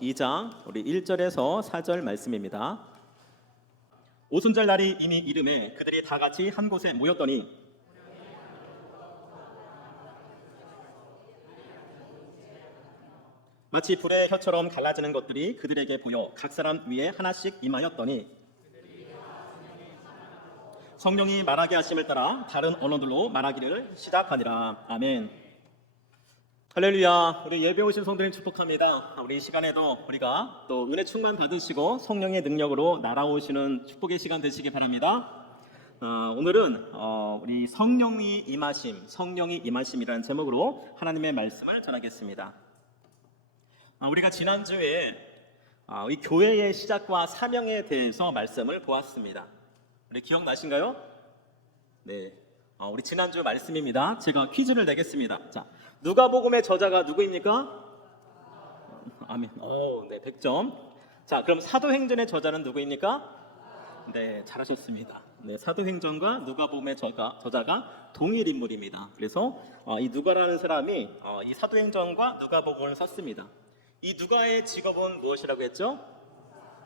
2장 우리 1절에서 4절 말씀입니다. 오순절 날이 이미 이름에 그들이 다 같이 한 곳에 모였더니 마치 불의 혀처럼 갈라지는 것들이 그들에게 보여 각 사람 위에 하나씩 임하였더니 성령이 말하게 하심을 따라 다른 언어들로 말하기를 시작하니라. 아멘. 할렐루야. 우리 예배 오신 성도님 축복합니다. 우리 이 시간에도 우리가 또 은혜 충만 받으시고 성령의 능력으로 날아오시는 축복의 시간 되시기 바랍니다. 오늘은 우리 성령이 임하심이라는 제목으로 하나님의 말씀을 전하겠습니다. 우리가 지난주에 이 교회의 시작과 사명에 대해서 말씀을 보았습니다. 우리 기억나신가요? 네. 우리 지난주 말씀입니다. 제가 퀴즈를 내겠습니다. 자, 누가복음의 저자가 누구입니까? 아멘. 네, 100점. 자, 그럼 사도행전의 저자는 누구입니까? 네, 잘하셨습니다. 네, 사도행전과 누가복음의 저자가 동일 인물입니다. 그래서 이 누가라는 사람이 이 사도행전과 누가복음을 썼습니다. 이 누가의 직업은 무엇이라고 했죠?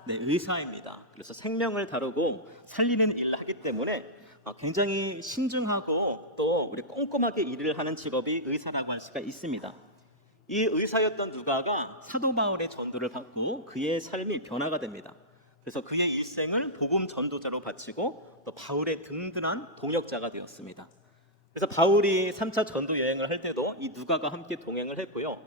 네, 의사입니다. 그래서 생명을 다루고 살리는 일을 하기 때문에 굉장히 신중하고 또 우리 꼼꼼하게 일을 하는 직업이 의사라고 할 수가 있습니다. 이 의사였던 누가가 사도 바울의 전도를 받고 그의 삶이 변화가 됩니다. 그래서 그의 일생을 복음 전도자로 바치고 또 바울의 든든한 동역자가 되었습니다. 그래서 바울이 3차 전도 여행을 할 때도 이 누가가 함께 동행을 했고요.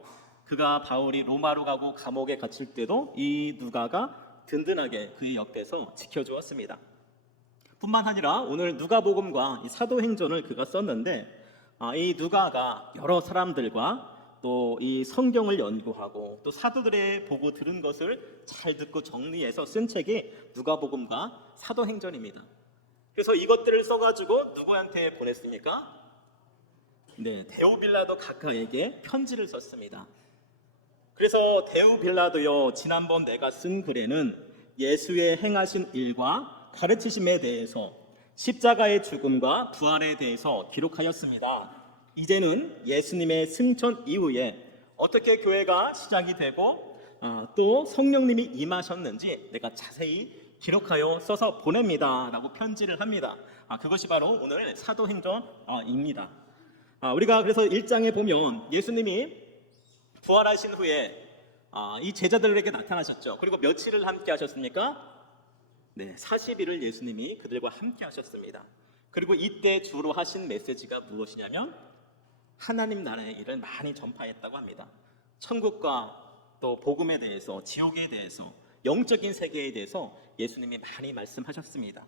그가 바울이 로마로 가고 감옥에 갇힐 때도 이 누가가 든든하게 그의 옆에서 지켜주었습니다. 뿐만 아니라 오늘 누가복음과 이 사도행전을 그가 썼는데 이 누가가 여러 사람들과 또 이 성경을 연구하고 또 사도들의 보고 들은 것을 잘 듣고 정리해서 쓴 책이 누가복음과 사도행전입니다. 그래서 이것들을 써가지고 누구한테 보냈습니까? 네, 데오빌라도 각하에게 편지를 썼습니다. 그래서 데오빌라도요, 지난번 내가 쓴 글에는 예수의 행하신 일과 가르치심에 대해서 십자가의 죽음과 부활에 대해서 기록하였습니다. 이제는 예수님의 승천 이후에 어떻게 교회가 시작이 되고 또 성령님이 임하셨는지 내가 자세히 기록하여 써서 보냅니다 라고 편지를 합니다. 그것이 바로 오늘 사도행전입니다. 우리가 그래서 1장에 보면 예수님이 부활하신 후에 이 제자들에게 나타나셨죠. 그리고 며칠을 함께 하셨습니까? 네, 40일을 예수님이 그들과 함께 하셨습니다. 그리고 이때 주로 하신 메시지가 무엇이냐면 하나님 나라의 일을 많이 전파했다고 합니다. 천국과 또 복음에 대해서, 지옥에 대해서, 영적인 세계에 대해서 예수님이 많이 말씀하셨습니다.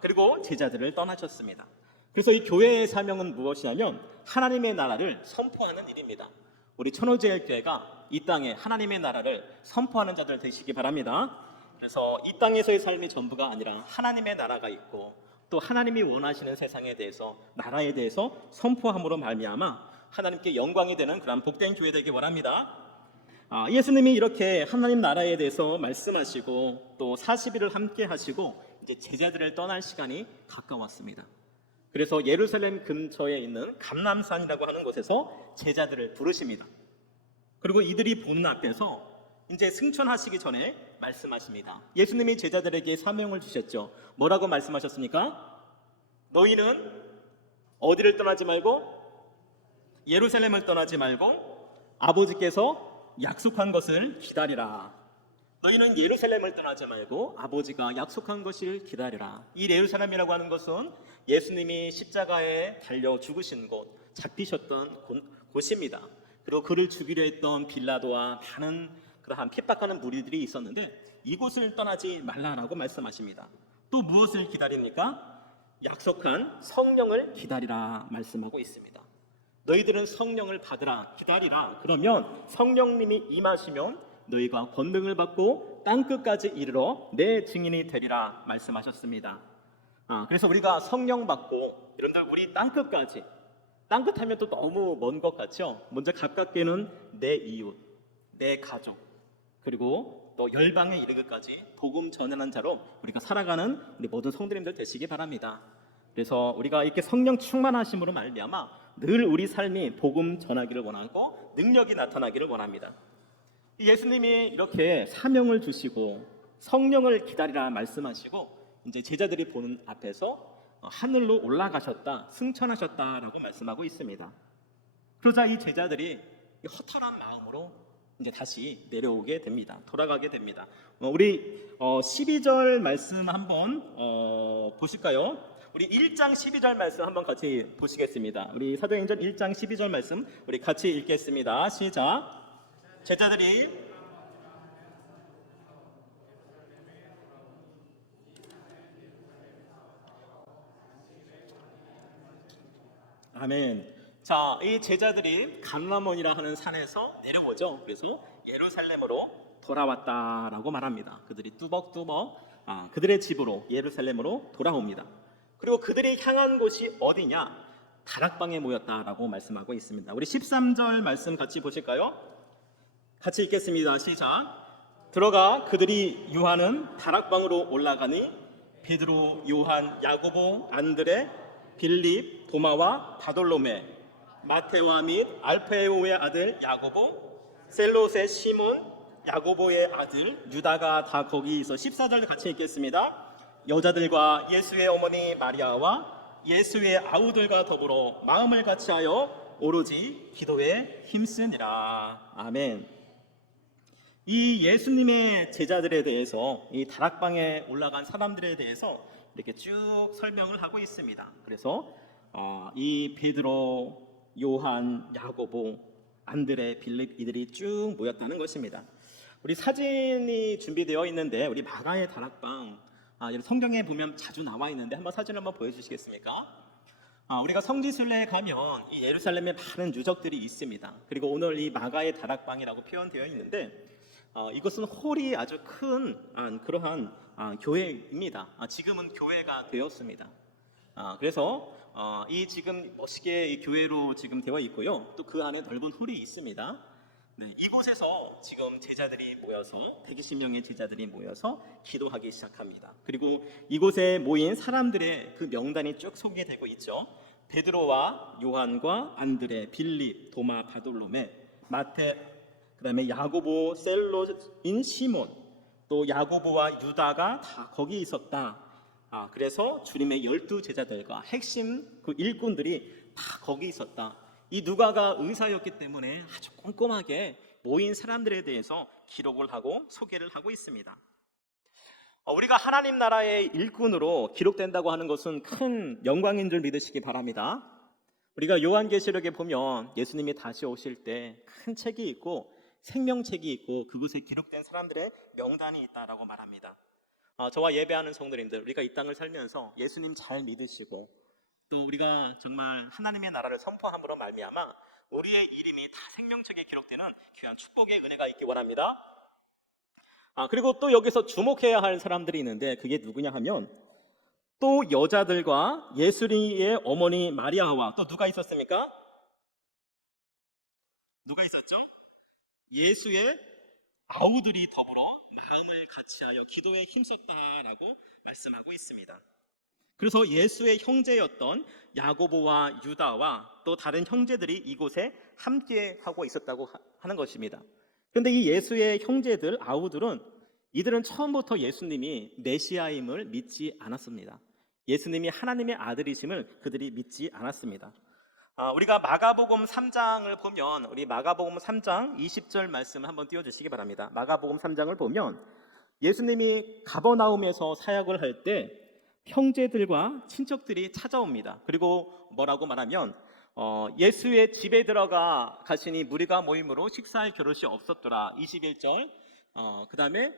그리고 제자들을 떠나셨습니다. 그래서 이 교회의 사명은 무엇이냐면 하나님의 나라를 선포하는 일입니다. 우리 천호제일교회가 이 땅에 하나님의 나라를 선포하는 자들 되시기 바랍니다. 그래서 이 땅에서의 삶이 전부가 아니라 하나님의 나라가 있고 또 하나님이 원하시는 세상에 대해서, 나라에 대해서 선포함으로 말미암아 하나님께 영광이 되는 그런 복된 교회 되기 원합니다. 예수님이 이렇게 하나님 나라에 대해서 말씀하시고 또 40일을 함께 하시고 이제 제자들을 떠날 시간이 가까웠습니다. 그래서 예루살렘 근처에 있는 감람산이라고 하는 곳에서 제자들을 부르십니다. 그리고 이들이 보는 앞에서 이제 승천하시기 전에 말씀하십니다. 예수님이 제자들에게 사명을 주셨죠. 뭐라고 말씀하셨습니까? 너희는 어디를 떠나지 말고 예루살렘을 떠나지 말고 아버지께서 약속한 것을 기다리라. 너희는 예루살렘을 떠나지 말고 아버지가 약속한 것을 기다리라. 이 예루살렘이라고 하는 것은 예수님이 십자가에 달려 죽으신 곳, 잡히셨던 곳입니다. 그리고 그를 죽이려 했던 빌라도와 많은 그러한 핍박하는 무리들이 있었는데 이곳을 떠나지 말라라고 말씀하십니다. 또 무엇을 기다립니까? 약속한 성령을 기다리라 말씀하고 있습니다. 너희들은 성령을 받으라, 기다리라. 그러면 성령님이 임하시면 너희가 권능을 받고 땅끝까지 이르러 내 증인이 되리라 말씀하셨습니다. 그래서 우리가 성령 받고 여러분들 우리 땅끝까지, 땅끝하면 또 너무 먼 것 같죠? 먼저 가깝게는 내 이웃, 내 가족, 그리고 또 열방에 이르기까지 복음 전하는 자로 우리가 살아가는 우리 모든 성도님들 되시기 바랍니다. 그래서 우리가 이렇게 성령 충만하심으로 말미암아 늘 우리 삶이 복음 전하기를 원하고 능력이 나타나기를 원합니다. 예수님이 이렇게 사명을 주시고 성령을 기다리라 말씀하시고 이제 제자들이 보는 앞에서 하늘로 올라가셨다, 승천하셨다라고 말씀하고 있습니다. 그러자 이 제자들이 허탈한 마음으로 이제 다시 내려오게 됩니다. 돌아가게 됩니다. 우리 12절 말씀 한번 보실까요? 우리 1장 12절 말씀 한번 같이 보시겠습니다. 우리 사도행전 1장 12절 말씀 우리 같이 읽겠습니다. 시작. 제자들이 아멘. 자, 이 제자들이 감람원이라 하는 산에서 내려오죠. 그래서 예루살렘으로 돌아왔다라고 말합니다. 그들이 뚜벅뚜벅 그들의 집으로 예루살렘으로 돌아옵니다. 그리고 그들이 향한 곳이 어디냐? 다락방에 모였다라고 말씀하고 있습니다. 우리 13절 말씀 같이 보실까요? 같이 읽겠습니다. 시작. 들어가 그들이 유하는 다락방으로 올라가니 베드로, 요한, 야고보, 안드레, 빌립, 도마와 바돌로메, 마테와 및 알페오의 아들 야고보, 셀롯의 시몬, 야고보의 아들 유다가 다 거기 있어. 14절 같이 읽겠습니다. 여자들과 예수의 어머니 마리아와 예수의 아우들과 더불어 마음을 같이하여 오로지 기도에 힘쓰니라. 아멘. 이 예수님의 제자들에 대해서, 이 다락방에 올라간 사람들에 대해서 이렇게 쭉 설명을 하고 있습니다. 그래서 이 베드로, 요한, 야고보, 안드레, 빌립 이들이 쭉 모였다는 것입니다. 우리 사진이 준비되어 있는데 우리 마가의 다락방 성경에 보면 자주 나와 있는데 한번 사진 한번 보여주시겠습니까? 우리가 성지순례에 가면 이 예루살렘에 많은 유적들이 있습니다. 그리고 오늘 이 마가의 다락방이라고 표현되어 있는데 이것은 홀이 아주 큰 그러한 교회입니다. 지금은 교회가 되었습니다. 그래서 이 지금 멋있게 이 교회로 지금 되어 있고요. 또 그 안에 넓은 홀이 있습니다. 네, 이곳에서 지금 제자들이 모여서 120명의 제자들이 모여서 기도하기 시작합니다. 그리고 이곳에 모인 사람들의 그 명단이 쭉 소개되고 있죠. 베드로와 요한과 안드레, 빌립, 도마, 바돌로메, 마테, 그다음에 야고보, 셀롯인 시몬, 또 야고보와 유다가 다 거기 있었다. 그래서 주님의 12 제자들과 핵심 그 일꾼들이 다 거기 있었다. 이 누가가 의사였기 때문에 아주 꼼꼼하게 모인 사람들에 대해서 기록을 하고 소개를 하고 있습니다. 우리가 하나님 나라의 일꾼으로 기록된다고 하는 것은 큰 영광인 줄 믿으시기 바랍니다. 우리가 요한계시록에 보면 예수님이 다시 오실 때 큰 책이 있고 생명책이 있고 그곳에 기록된 사람들의 명단이 있다라고 말합니다. 저와 예배하는 성도님들, 우리가 이 땅을 살면서 예수님 잘 믿으시고 또 우리가 정말 하나님의 나라를 선포함으로 말미암아 우리의 이름이 다 생명책에 기록되는 귀한 축복의 은혜가 있기 원합니다. 그리고 또 여기서 주목해야 할 사람들이 있는데 그게 누구냐 하면 또 여자들과 예수님의 어머니 마리아와 또 누가 있었습니까? 누가 있었죠? 예수의 아우들이 더불어 마음을 같이하여 기도에 힘썼다라고 말씀하고 있습니다. 그래서 예수의 형제였던 야고보와 유다와 또 다른 형제들이 이곳에 함께 하고 있었다고 하는 것입니다. 그런데 이 예수의 형제들, 아우들은 이들은 처음부터 예수님이 메시아임을 믿지 않았습니다. 예수님이 하나님의 아들이심을 그들이 믿지 않았습니다. 우리가 마가복음 3장을 보면 우리 마가복음 3장 20절 말씀 한번 띄워주시기 바랍니다. 마가복음 3장을 보면 예수님이 가버나움에서 사역을 할 때 형제들과 친척들이 찾아옵니다. 그리고 뭐라고 말하면 예수의 집에 들어가 가시니 무리가 모임으로 식사할 겨를이 없었더라. 21절. 그 다음에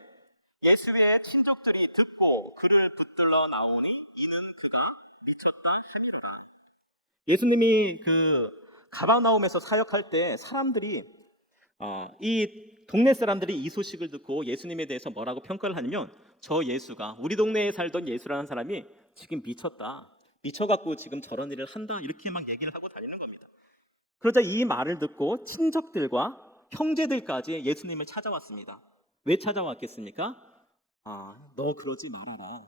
예수의 친족들이 듣고 그를 붙들러 나오니 이는 그가 미쳤다 함이로라. 예수님이 그 가버나움에서 사역할 때 사람들이 이 동네 사람들이 이 소식을 듣고 예수님에 대해서 뭐라고 평가를 하냐면 저 예수가 우리 동네에 살던 예수라는 사람이 지금 미쳐갖고 지금 저런 일을 한다 이렇게 막 얘기를 하고 다니는 겁니다. 그러자 이 말을 듣고 친척들과 형제들까지 예수님을 찾아왔습니다. 왜 찾아왔겠습니까? 너 그러지 말아라.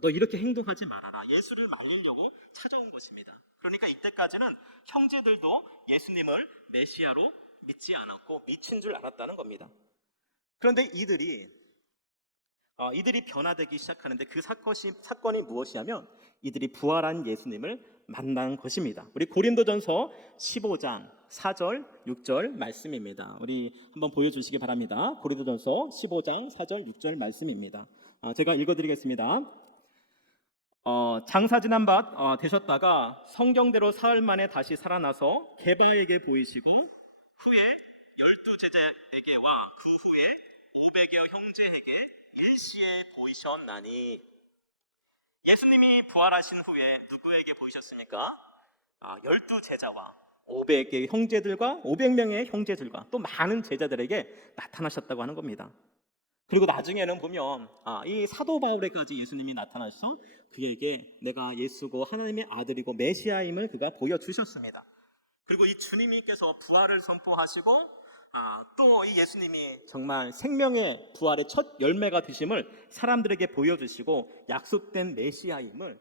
너 이렇게 행동하지 말아라. 예수를 말리려고 찾아온 것입니다. 그러니까 이때까지는 형제들도 예수님을 메시아로 믿지 않았고 미친 줄 알았다는 겁니다. 그런데 이들이 변화되기 시작하는데 그 사건이 무엇이냐면 이들이 부활한 예수님을 만난 것입니다. 우리 고린도전서 15장 4절 6절 말씀입니다. 우리 한번 보여주시기 바랍니다. 고린도전서 15장 4절 6절 말씀입니다. 제가 읽어드리겠습니다. 장사 지난 밭 되셨다가 성경대로 사흘 만에 다시 살아나서 게바에게 보이시고 후에 12제자에게와 그 후에 500여 형제에게 일시에 보이셨나니. 예수님이 부활하신 후에 누구에게 보이셨습니까? 12제자와 500의 형제들과 500명의 형제들과 또 많은 제자들에게 나타나셨다고 하는 겁니다. 그리고 나중에는 보면 이 사도 바울에까지 예수님이 나타나셔서 그에게 내가 예수고 하나님의 아들이고 메시아임을 그가 보여주셨습니다. 그리고 이 주님께서 부활을 선포하시고 또 이 예수님이 정말 생명의 부활의 첫 열매가 되심을 사람들에게 보여주시고 약속된 메시아임을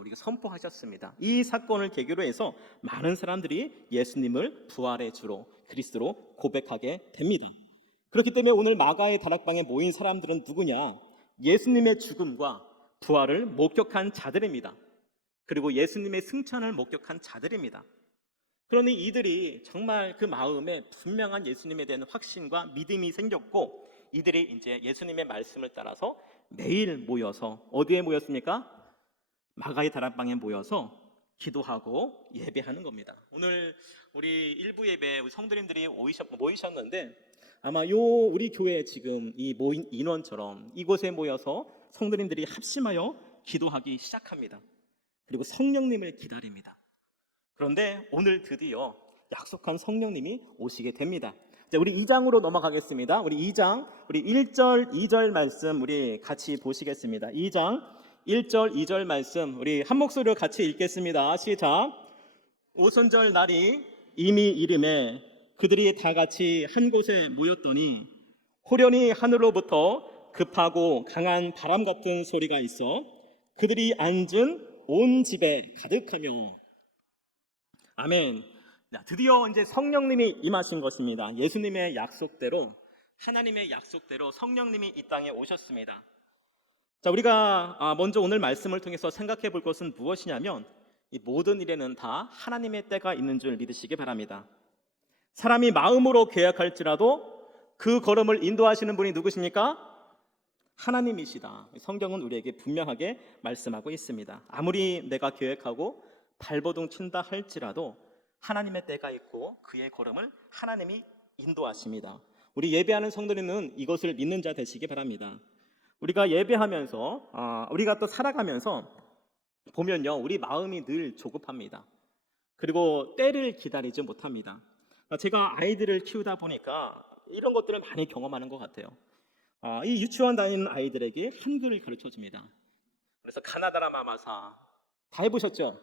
우리가 선포하셨습니다. 이 사건을 계기로 해서 많은 사람들이 예수님을 부활의 주로 그리스도로 고백하게 됩니다. 그렇기 때문에 오늘 마가의 다락방에 모인 사람들은 누구냐? 예수님의 죽음과 부활을 목격한 자들입니다. 그리고 예수님의 승천을 목격한 자들입니다. 그러니 이들이 정말 그 마음에 분명한 예수님에 대한 확신과 믿음이 생겼고 이들이 이제 예수님의 말씀을 따라서 매일 모여서 어디에 모였습니까? 마가의 다락방에 모여서 기도하고 예배하는 겁니다. 오늘 우리 일부 예배 우리 성도님들이 모이셨는데 아마 우리 교회 지금 이 모인 인원처럼 이곳에 모여서 성도님들이 합심하여 기도하기 시작합니다. 그리고 성령님을 기다립니다. 그런데 오늘 드디어 약속한 성령님이 오시게 됩니다. 자, 우리 2장으로 넘어가겠습니다. 우리 2장, 우리 1절, 2절 말씀 우리 같이 보시겠습니다. 2장 1절, 2절 말씀 우리 한 목소리로 같이 읽겠습니다. 시작. 오순절 날이 이미 이름에 그들이 다 같이 한 곳에 모였더니 호련히 하늘로부터 급하고 강한 바람 같은 소리가 있어 그들이 앉은 온 집에 가득하며. 아멘. 드디어 이제 성령님이 임하신 것입니다. 예수님의 약속대로 하나님의 약속대로 성령님이 이 땅에 오셨습니다. 자, 우리가 먼저 오늘 말씀을 통해서 생각해 볼 것은 무엇이냐면 이 모든 일에는 다 하나님의 때가 있는 줄 믿으시기 바랍니다. 사람이 마음으로 계약할지라도 그 걸음을 인도하시는 분이 누구십니까? 하나님이시다. 성경은 우리에게 분명하게 말씀하고 있습니다. 아무리 내가 계획하고 발버둥 친다 할지라도 하나님의 때가 있고 그의 걸음을 하나님이 인도하십니다. 우리 예배하는 성도님은 이것을 믿는 자 되시기 바랍니다. 우리가 예배하면서 우리가 또 살아가면서 보면요, 우리 마음이 늘 조급합니다. 그리고 때를 기다리지 못합니다. 제가 아이들을 키우다 보니까 이런 것들을 많이 경험하는 것 같아요. 이 유치원 다니는 아이들에게 한글을 가르쳐 줍니다. 그래서 가나다라 마마사 다 해보셨죠?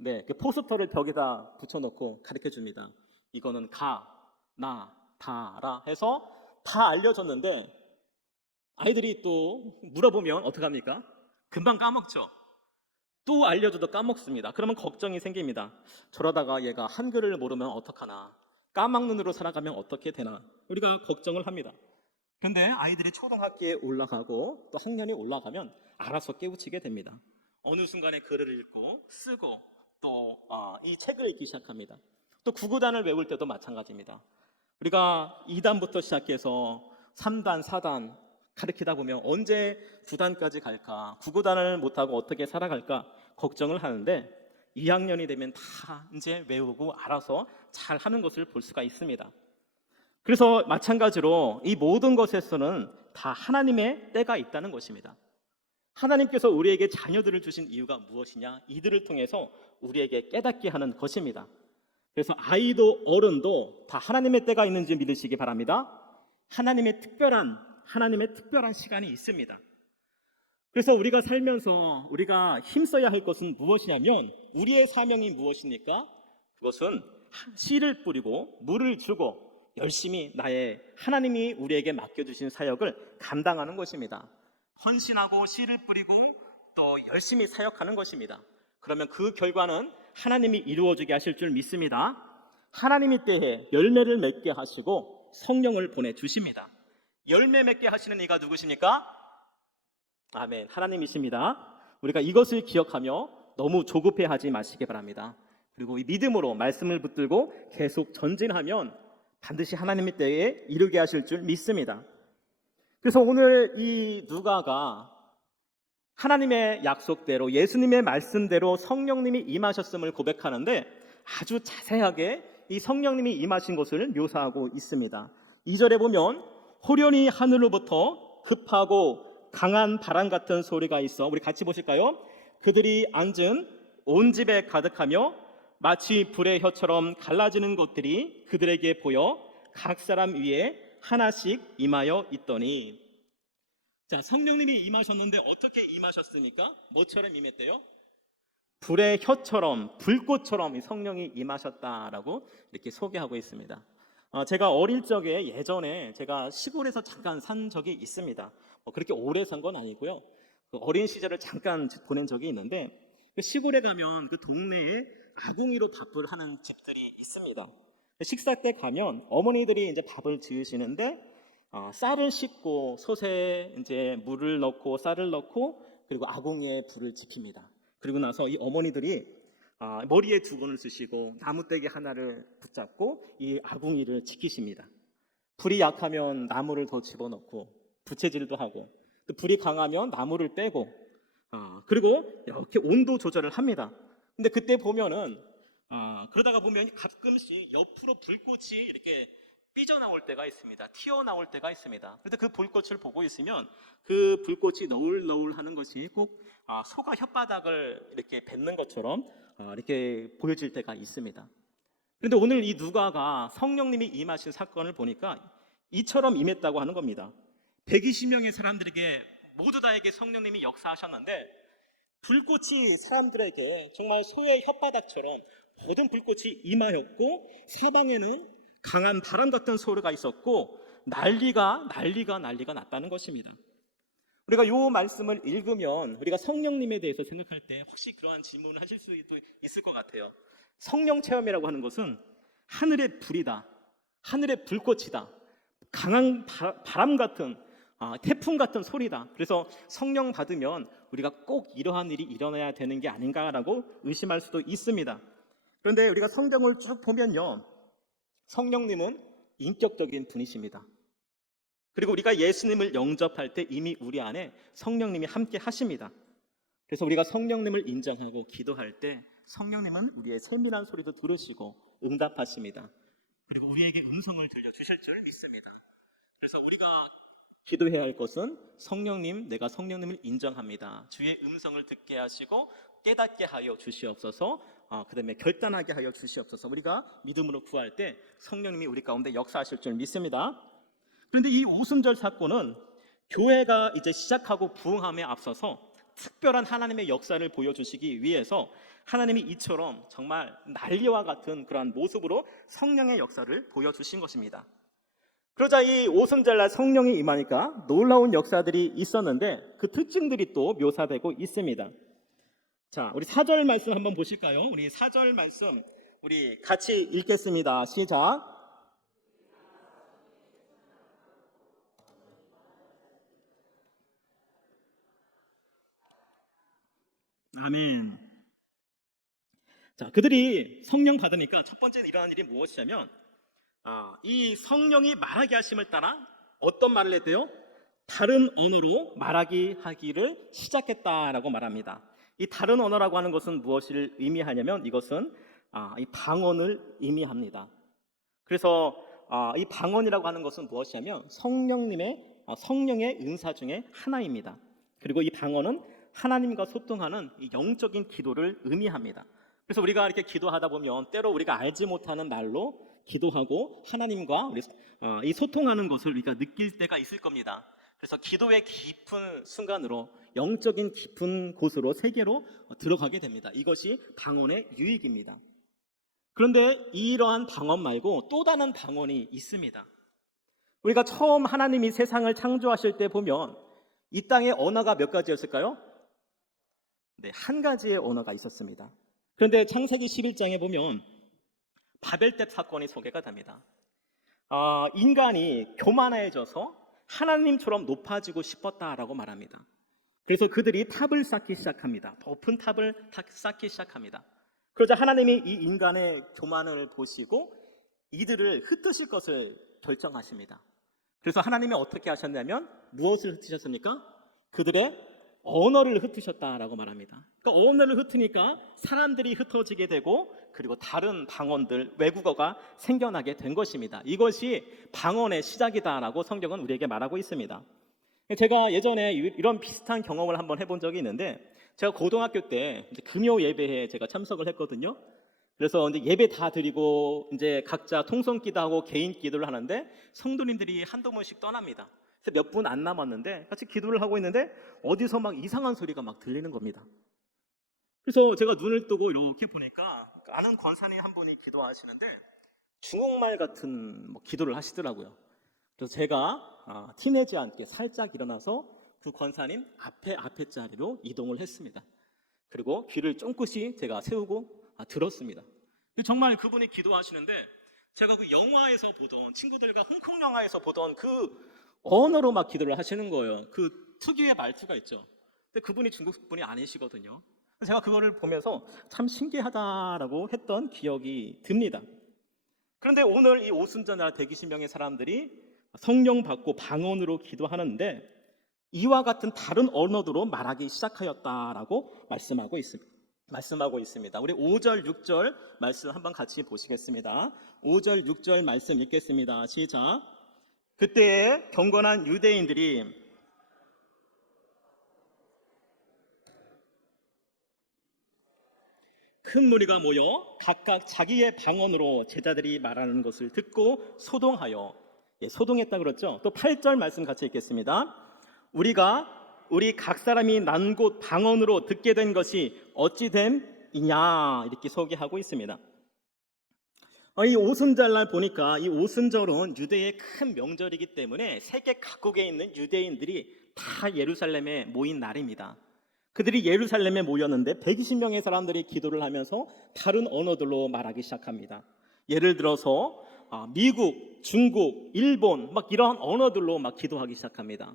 네, 그 포스터를 벽에다 붙여놓고 가르쳐 줍니다. 이거는 가, 나, 다라 해서 다 알려줬는데 아이들이 또 물어보면 어떡합니까? 금방 까먹죠. 또 알려줘도 까먹습니다. 그러면 걱정이 생깁니다. 저러다가 얘가 한글을 모르면 어떡하나, 까막눈으로 살아가면 어떻게 되나, 우리가 걱정을 합니다. 그런데 아이들이 초등학교에 올라가고 또 학년이 올라가면 알아서 깨우치게 됩니다. 어느 순간에 글을 읽고 쓰고 또 이 책을 읽기 시작합니다. 또 구구단을 외울 때도 마찬가지입니다. 우리가 2단부터 시작해서 3단, 4단 가르치다 보면 언제 9단까지 갈까, 구구단을 못하고 어떻게 살아갈까 걱정을 하는데 2학년이 되면 다 이제 외우고 알아서 잘 하는 것을 볼 수가 있습니다. 그래서 마찬가지로 이 모든 것에서는 다 하나님의 때가 있다는 것입니다. 하나님께서 우리에게 자녀들을 주신 이유가 무엇이냐? 이들을 통해서 우리에게 깨닫게 하는 것입니다. 그래서 아이도 어른도 다 하나님의 때가 있는지 믿으시기 바랍니다. 하나님의 특별한 시간이 있습니다. 그래서 우리가 살면서 우리가 힘써야 할 것은 무엇이냐면 우리의 사명이 무엇입니까? 그것은 씨를 뿌리고 물을 주고 열심히 나의 하나님이 우리에게 맡겨주신 사역을 감당하는 것입니다. 헌신하고 씨를 뿌리고 또 열심히 사역하는 것입니다. 그러면 그 결과는 하나님이 이루어지게 하실 줄 믿습니다. 하나님이 때에 열매를 맺게 하시고 성령을 보내주십니다. 열매 맺게 하시는 이가 누구십니까? 아멘. 하나님이십니다. 우리가 이것을 기억하며 너무 조급해하지 마시기 바랍니다. 그리고 이 믿음으로 말씀을 붙들고 계속 전진하면 반드시 하나님의 때에 이르게 하실 줄 믿습니다. 그래서 오늘 이 누가가 하나님의 약속대로 예수님의 말씀대로 성령님이 임하셨음을 고백하는데 아주 자세하게 이 성령님이 임하신 것을 묘사하고 있습니다. 2절에 보면 호련히 하늘로부터 급하고 강한 바람 같은 소리가 있어, 우리 같이 보실까요? 그들이 앉은 온 집에 가득하며 마치 불의 혀처럼 갈라지는 것들이 그들에게 보여 각 사람 위에 하나씩 임하여 있더니. 자, 성령님이 임하셨는데 어떻게 임하셨습니까? 뭐처럼 임했대요? 불의 혀처럼, 불꽃처럼 이 성령이 임하셨다라고 이렇게 소개하고 있습니다. 제가 어릴 적에 예전에 제가 시골에서 잠깐 산 적이 있습니다. 그렇게 오래 산 건 아니고요. 그 어린 시절을 잠깐 보낸 적이 있는데 그 시골에 가면 그 동네에 아궁이로 밥을 하는 집들이 있습니다. 식사 때 가면 어머니들이 이제 밥을 지으시는데 쌀을 씻고 솥에 이제 물을 넣고 쌀을 넣고 그리고 아궁이에 불을 지핍니다. 그리고 나서 이 어머니들이 머리에 두건을 쓰시고 나무떼기 하나를 붙잡고 이 아궁이를 지키십니다. 불이 약하면 나무를 더 집어넣고 부채질도 하고, 또 불이 강하면 나무를 빼고, 그리고 이렇게 온도 조절을 합니다. 근데 그때 보면은 그러다가 보면 가끔씩 옆으로 불꽃이 이렇게 삐져나올 때가 있습니다. 튀어나올 때가 있습니다. 그래서 그 불꽃을 보고 있으면 그 불꽃이 너울너울 하는 것이 꼭 소가 혓바닥을 이렇게 뱉는 것처럼 이렇게 보여질 때가 있습니다. 그런데 오늘 이 누가가 성령님이 임하신 사건을 보니까 이처럼 임했다고 하는 겁니다. 120명의 사람들에게 모두 다에게 성령님이 역사하셨는데 불꽃이 사람들에게 정말 소의 혓바닥처럼 모든 불꽃이 임하였고 사방에는 강한 바람 같은 소리가 있었고 난리가 났다는 것입니다. 우리가 이 말씀을 읽으면 우리가 성령님에 대해서 생각할 때 혹시 그러한 질문을 하실 수도 있을 것 같아요. 성령 체험이라고 하는 것은 하늘의 불이다, 하늘의 불꽃이다, 강한 바람 같은 태풍 같은 소리다. 그래서 성령 받으면 우리가 꼭 이러한 일이 일어나야 되는 게 아닌가라고 의심할 수도 있습니다. 그런데 우리가 성경을 쭉 보면요, 성령님은 인격적인 분이십니다. 그리고 우리가 예수님을 영접할 때 이미 우리 안에 성령님이 함께 하십니다. 그래서 우리가 성령님을 인정하고 기도할 때 성령님은 우리의 세밀한 소리도 들으시고 응답하십니다. 그리고 우리에게 음성을 들려주실 줄 믿습니다. 그래서 우리가 기도해야 할 것은 성령님, 내가 성령님을 인정합니다. 주의 음성을 듣게 하시고 깨닫게 하여 주시옵소서, 그 다음에 결단하게 하여 주시옵소서. 우리가 믿음으로 구할 때 성령님이 우리 가운데 역사하실 줄 믿습니다. 그런데 이 오순절 사건은 교회가 이제 시작하고 부흥함에 앞서서 특별한 하나님의 역사를 보여주시기 위해서 하나님이 이처럼 정말 난리와 같은 그러한 모습으로 성령의 역사를 보여주신 것입니다. 그러자 이 오순절날 성령이 임하니까 놀라운 역사들이 있었는데 그 특징들이 또 묘사되고 있습니다. 자, 우리 4절 말씀 한번 보실까요? 우리 4절 말씀 우리 같이 읽겠습니다. 시작. 아멘. 자, 그들이 성령 받으니까 첫 번째 일어난 일이 무엇이냐면 이 성령이 말하게 하심을 따라 어떤 말을 했대요? 다른 언어로 말하기 하기를 시작했다라고 말합니다. 이 다른 언어라고 하는 것은 무엇을 의미하냐면 이것은 이 방언을 의미합니다. 그래서 이 방언이라고 하는 것은 무엇이냐면 성령의 은사 중에 하나입니다. 그리고 이 방언은 하나님과 소통하는 이 영적인 기도를 의미합니다. 그래서 우리가 이렇게 기도하다 보면 때로 우리가 알지 못하는 말로 기도하고 하나님과 이 소통하는 것을 우리가 느낄 때가 있을 겁니다. 그래서 기도의 깊은 순간으로 영적인 깊은 곳으로 세계로 들어가게 됩니다. 이것이 방언의 유익입니다. 그런데 이러한 방언 말고 또 다른 방언이 있습니다. 우리가 처음 하나님이 세상을 창조하실 때 보면 이 땅에 언어가 몇 가지였을까요? 네, 한 가지의 언어가 있었습니다. 그런데 창세기 11장에 보면 바벨탑 사건이 소개가 됩니다. 인간이 교만해져서 하나님처럼 높아지고 싶었다라고 말합니다. 그래서 그들이 탑을 쌓기 시작합니다. 높은 탑을 쌓기 시작합니다. 그러자 하나님이 이 인간의 교만을 보시고 이들을 흩으실 것을 결정하십니다. 그래서 하나님이 어떻게 하셨냐면 무엇을 흩으셨습니까? 그들의 언어를 흩으셨다라고 말합니다. 그러니까 언어를 흩으니까 사람들이 흩어지게 되고 그리고 다른 방언들, 외국어가 생겨나게 된 것입니다. 이것이 방언의 시작이다라고 성경은 우리에게 말하고 있습니다. 제가 예전에 이런 비슷한 경험을 한번 해본 적이 있는데 제가 고등학교 때 금요 예배에 제가 참석을 했거든요. 그래서 이제 예배 다 드리고 이제 각자 통성 기도하고 개인 기도를 하는데 성도님들이 한두 번씩 떠납니다. 그래서 몇 분 안 남았는데 같이 기도를 하고 있는데 어디서 막 이상한 소리가 막 들리는 겁니다. 그래서 제가 눈을 뜨고 이렇게 보니까 아는 권사님 한 분이 기도하시는데 중국말 같은 기도를 하시더라고요. 그래서 제가 티내지 않게 살짝 일어나서 그 권사님 앞에 자리로 이동을 했습니다. 그리고 귀를 쫑긋이 제가 세우고 들었습니다. 정말 그분이 기도하시는데 제가 그 영화에서 보던 친구들과 홍콩 영화에서 보던 그 언어로 막 기도를 하시는 거예요. 그 특유의 말투가 있죠. 근데 그분이 중국 분이 아니시거든요. 제가 그거를 보면서 참 신기하다라고 했던 기억이 듭니다. 그런데 오늘 이 오순절날 120명의 사람들이 성령 받고 방언으로 기도하는데 이와 같은 다른 언어로 말하기 시작하였다라고 말씀하고 있습니다. 우리 5절, 6절 말씀 한번 같이 보시겠습니다. 5절, 6절 말씀 읽겠습니다. 시작. 그때에 경건한 유대인들이 큰 무리가 모여 각각 자기의 방언으로 제자들이 말하는 것을 듣고 소동하여 소동했다 그랬죠. 또 8절 말씀 같이 읽겠습니다. 우리 각 사람이 난 곳 방언으로 듣게 된 것이 어찌 됨이냐 이렇게 소개하고 있습니다. 이 오순절날 보니까 이 오순절은 유대의 큰 명절이기 때문에 세계 각국에 있는 유대인들이 다 예루살렘에 모인 날입니다. 그들이 예루살렘에 모였는데 120명의 사람들이 기도를 하면서 다른 언어들로 말하기 시작합니다. 예를 들어서 미국, 중국, 일본 막 이러한 언어들로 막 기도하기 시작합니다.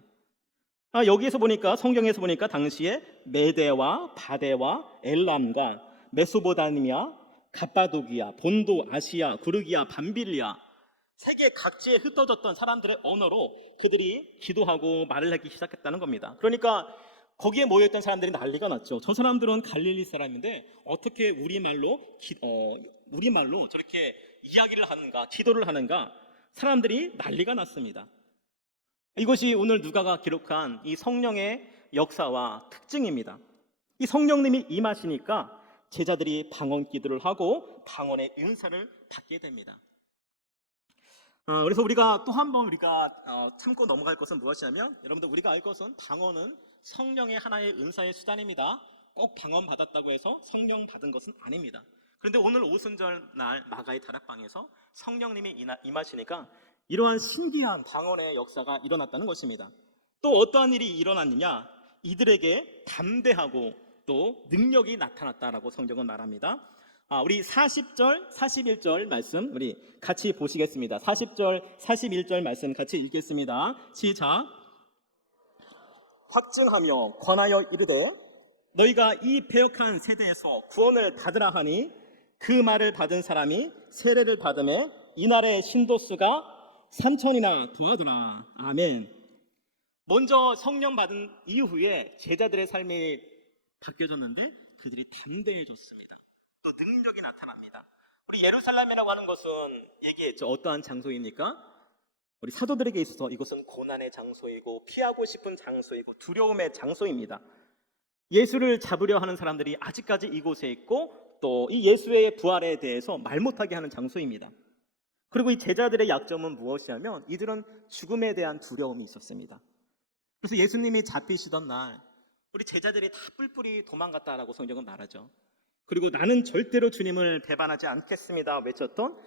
여기에서 보니까 성경에서 보니까 당시에 메대와 바데와 엘람과 메소포타미아, 갑바도기아, 본도, 아시아, 구르기아, 밤빌리아 세계 각지에 흩어졌던 사람들의 언어로 그들이 기도하고 말을 하기 시작했다는 겁니다. 그러니까 거기에 모여있던 사람들이 난리가 났죠. 저 사람들은 갈릴리 사람인데 어떻게 우리말로 저렇게 이야기를 하는가, 기도를 하는가 사람들이 난리가 났습니다. 이것이 오늘 누가가 기록한 이 성령의 역사와 특징입니다. 이 성령님이 임하시니까 제자들이 방언 기도를 하고 방언의 은사를 받게 됩니다. 그래서 우리가 또 한 번 참고 넘어갈 것은 무엇이냐면 여러분들 우리가 알 것은 방언은 성령의 하나의 은사의 수단입니다. 꼭 방언 받았다고 해서 성령 받은 것은 아닙니다. 그런데 오늘 오순절 날 마가의 다락방에서 성령님이 임하시니까 이러한 신기한 방언의 역사가 일어났다는 것입니다. 또 어떠한 일이 일어났느냐? 이들에게 담대하고 또 능력이 나타났다라고 성경은 말합니다. 우리 40절, 41절 말씀 우리 같이 보시겠습니다. 40절, 41절 말씀 같이 읽겠습니다. 시작. 확증하며 권하여 이르되 너희가 이 배역한 세대에서 구원을 받으라 하니 그 말을 받은 사람이 세례를 받음에 이날의 신도수가 3,000이나 더하더라. 아멘. 먼저 성령 받은 이후에 제자들의 삶이 바뀌어졌는데 그들이 담대해졌습니다. 또 능력이 나타납니다. 우리 예루살렘이라고 하는 것은 얘기했죠. 어떠한 장소입니까? 우리 사도들에게 있어서 이것은 고난의 장소이고 피하고 싶은 장소이고 두려움의 장소입니다. 예수를 잡으려 하는 사람들이 아직까지 이곳에 있고 또 이 예수의 부활에 대해서 말 못하게 하는 장소입니다. 그리고 이 제자들의 약점은 무엇이냐면 이들은 죽음에 대한 두려움이 있었습니다. 그래서 예수님이 잡히시던 날 우리 제자들이 다 뿔뿔이 도망갔다라고 성경은 말하죠. 그리고 나는 절대로 주님을 배반하지 않겠습니다 외쳤던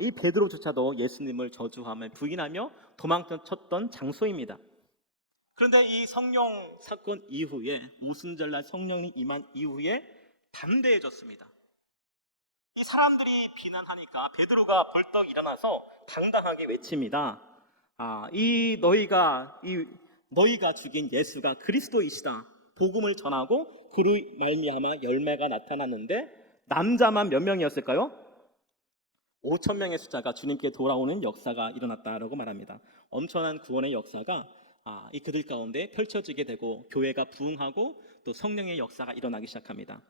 이 베드로조차도 예수님을 저주함을 부인하며 도망쳤던 장소입니다. 그런데 이 성령 사건 이후에 오순절날 성령이 임한 이후에 담대해졌습니다. 이 사람들이 비난하니까 베드로가 벌떡 일어나서 당당하게 외칩니다. 너희가 죽인 예수가 그리스도이시다. 복음을 전하고 그로 말미암아 열매가 나타났는데 남자만 몇 명이었을까요? 5천 명의 숫자가 주님께 돌아오는 역사가 일어났다라고 말합니다. 엄청난 구원의 역사가 이 그들 가운데 펼쳐지게 되고 교회가 부흥하고 또 성령의 역사가 일어나기 시작합니다.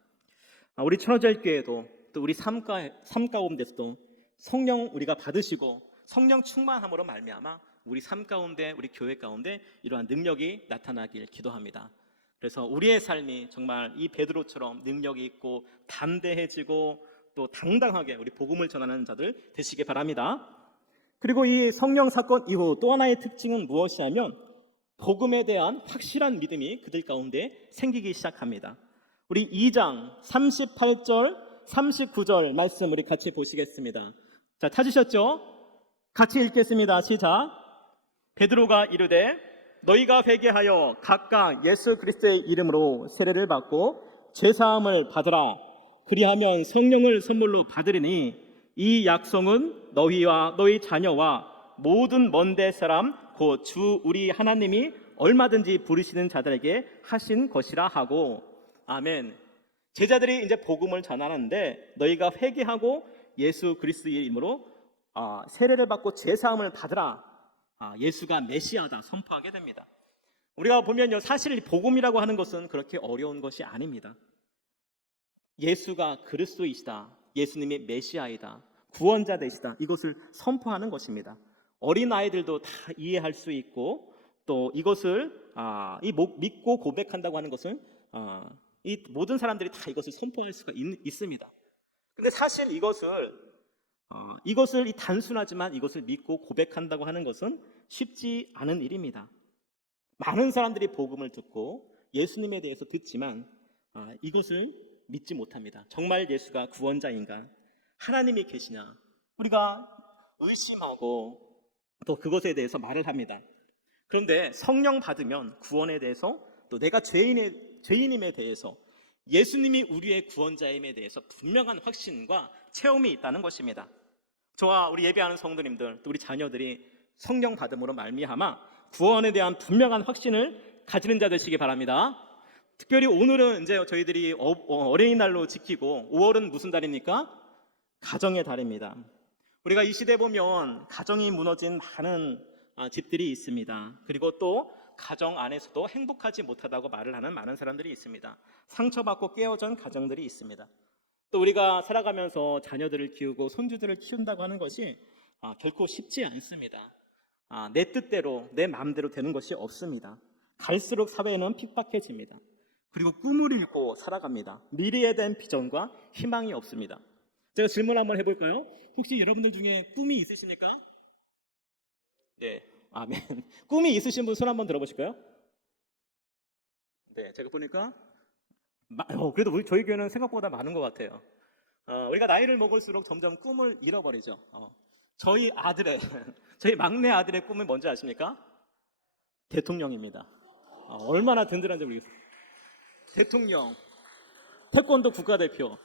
우리 천하제일교회도 또 우리 삶 가운데서도 성령 우리가 받으시고 성령 충만함으로 말미암아 우리 삶 가운데 우리 교회 가운데 이러한 능력이 나타나길 기도합니다. 그래서 우리의 삶이 정말 이 베드로처럼 능력이 있고 담대해지고 또 당당하게 우리 복음을 전하는 자들 되시기 바랍니다. 그리고 이 성령 사건 이후 또 하나의 특징은 무엇이냐면 복음에 대한 확실한 믿음이 그들 가운데 생기기 시작합니다. 우리 2장 38절 39절 말씀 우리 같이 보시겠습니다. 자, 찾으셨죠? 같이 읽겠습니다. 시작. 베드로가 이르되 너희가 회개하여 각각 예수 그리스도의 이름으로 세례를 받고 죄사함을 받으라. 그리하면 성령을 선물로 받으리니 이 약속은 너희와 너희 자녀와 모든 먼데 사람 곧 주 우리 하나님이 얼마든지 부르시는 자들에게 하신 것이라 하고. 아멘. 제자들이 이제 복음을 전하는데 너희가 회개하고 예수 그리스도의 이름으로 세례를 받고 죄사함을 받으라. 예수가 메시아다 선포하게 됩니다. 우리가 보면요, 사실 복음이라고 하는 것은 그렇게 어려운 것이 아닙니다. 예수가 그리스도이시다, 예수님이 메시아이다, 구원자 되시다, 이것을 선포하는 것입니다. 어린 아이들도 다 이해할 수 있고 또 이것을 믿고 고백한다고 하는 것은 이 모든 사람들이 다 이것을 선포할 수가 있습니다. 근데 사실 이것을 단순하지만 이것을 믿고 고백한다고 하는 것은 쉽지 않은 일입니다. 많은 사람들이 복음을 듣고 예수님에 대해서 듣지만 이것을 믿지 못합니다. 정말 예수가 구원자인가? 하나님이 계시냐? 우리가 의심하고 또 그것에 대해서 말을 합니다. 그런데 성령 받으면 구원에 대해서 또 내가 죄인임에 대해서 예수님이 우리의 구원자임에 대해서 분명한 확신과 체험이 있다는 것입니다. 저와 우리 예배하는 성도님들 또 우리 자녀들이 성령 받음으로 말미암아 구원에 대한 분명한 확신을 가지는 자 되시기 바랍니다. 특별히 오늘은 이제 저희들이 어린이날로 지키고 5월은 무슨 달입니까? 가정의 달입니다. 우리가 이 시대에 보면 가정이 무너진 많은 집들이 있습니다. 그리고 또 가정 안에서도 행복하지 못하다고 말을 하는 많은 사람들이 있습니다. 상처받고 깨어진 가정들이 있습니다. 또 우리가 살아가면서 자녀들을 키우고 손주들을 키운다고 하는 것이 결코 쉽지 않습니다. 내 뜻대로 내 마음대로 되는 것이 없습니다. 갈수록 사회는 핍박해집니다. 그리고 꿈을 잃고 살아갑니다. 미래에 대한 비전과 희망이 없습니다. 제가 질문 한번 해볼까요? 혹시 여러분들 중에 꿈이 있으십니까? 네, 아멘. 꿈이 있으신 분 손 한번 들어보실까요? 네, 제가 보니까 그래도 저희 교회는 생각보다 많은 것 같아요. 우리가 나이를 먹을수록 점점 꿈을 잃어버리죠. 저희 막내 아들의 꿈은 뭔지 아십니까? 대통령입니다. 얼마나 든든한지 모르겠어요. 대통령, 태권도 국가대표,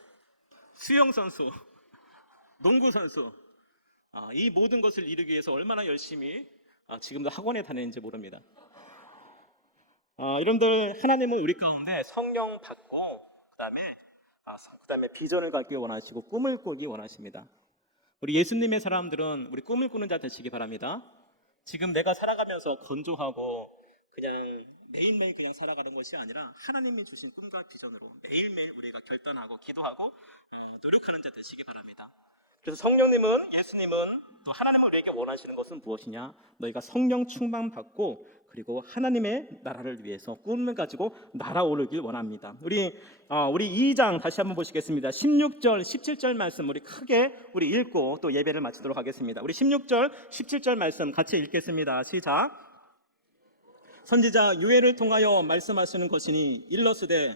수영선수, 농구선수, 이 모든 것을 이루기 위해서 얼마나 열심히 지금도 학원에 다니는지 모릅니다. 여러분들, 하나님은 우리 가운데 성령 받고 그다음에 비전을 갖기 원하시고 꿈을 꾸기 원하십니다. 우리 예수님의 사람들은 우리 꿈을 꾸는 자 되시기 바랍니다. 지금 내가 살아가면서 건조하고 그냥 매일매일 그냥 살아가는 것이 아니라 하나님이 주신 꿈과 비전으로 매일매일 우리가 결단하고 기도하고 노력하는 자 되시기 바랍니다. 그래서 성령님은, 예수님은, 또 하나님은 우리에게 원하시는 것은 무엇이냐? 너희가 성령 충만 받고 그리고 하나님의 나라를 위해서 꿈을 가지고 날아오르길 원합니다. 우리 2장 다시 한번 보시겠습니다. 16절, 17절 말씀 우리 크게 읽고 또 예배를 마치도록 하겠습니다. 우리 16절, 17절 말씀 같이 읽겠습니다. 시작. 선지자 요엘을 통하여 말씀하시는 것이니 일러스되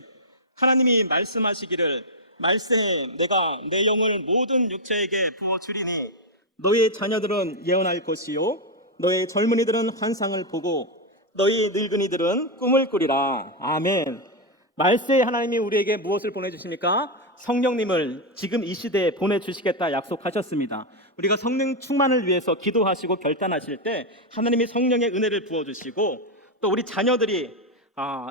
하나님이 말씀하시기를 말세에 내가 내 영을 모든 육체에게 부어주리니 너의 자녀들은 예언할 것이요 너의 젊은이들은 환상을 보고 너희 늙은이들은 꿈을 꾸리라. 아멘. 말세에 하나님이 우리에게 무엇을 보내주십니까? 성령님을 지금 이 시대에 보내주시겠다 약속하셨습니다. 우리가 성령 충만을 위해서 기도하시고 결단하실 때 하나님이 성령의 은혜를 부어주시고 또 우리 자녀들이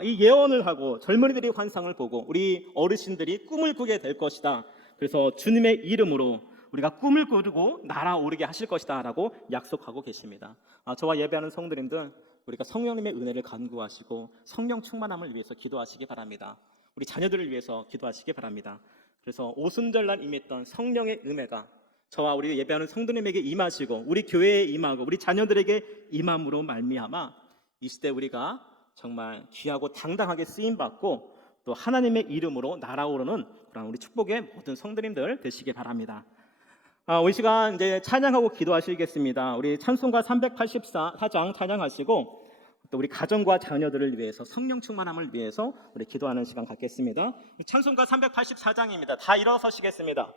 이 예언을 하고 젊은이들이 환상을 보고 우리 어르신들이 꿈을 꾸게 될 것이다. 그래서 주님의 이름으로 우리가 꿈을 꾸고 날아오르게 하실 것이다 라고 약속하고 계십니다. 저와 예배하는 성도님들, 우리가 성령님의 은혜를 간구하시고 성령 충만함을 위해서 기도하시기 바랍니다. 우리 자녀들을 위해서 기도하시기 바랍니다. 그래서 오순절날 임했던 성령의 은혜가 저와 우리 예배하는 성도님에게 임하시고 우리 교회에 임하고 우리 자녀들에게 임함으로 말미암아 이 시대 우리가 정말 귀하고 당당하게 쓰임받고 또 하나님의 이름으로 날아오르는 그런 우리 축복의 모든 성도님들 되시기 바랍니다. 이 시간 이제 찬양하고 기도하시겠습니다. 우리 찬송가 384장 찬양하시고 또 우리 가정과 자녀들을 위해서 성령 충만함을 위해서 우리 기도하는 시간 갖겠습니다. 찬송가 384장입니다. 다 일어서시겠습니다.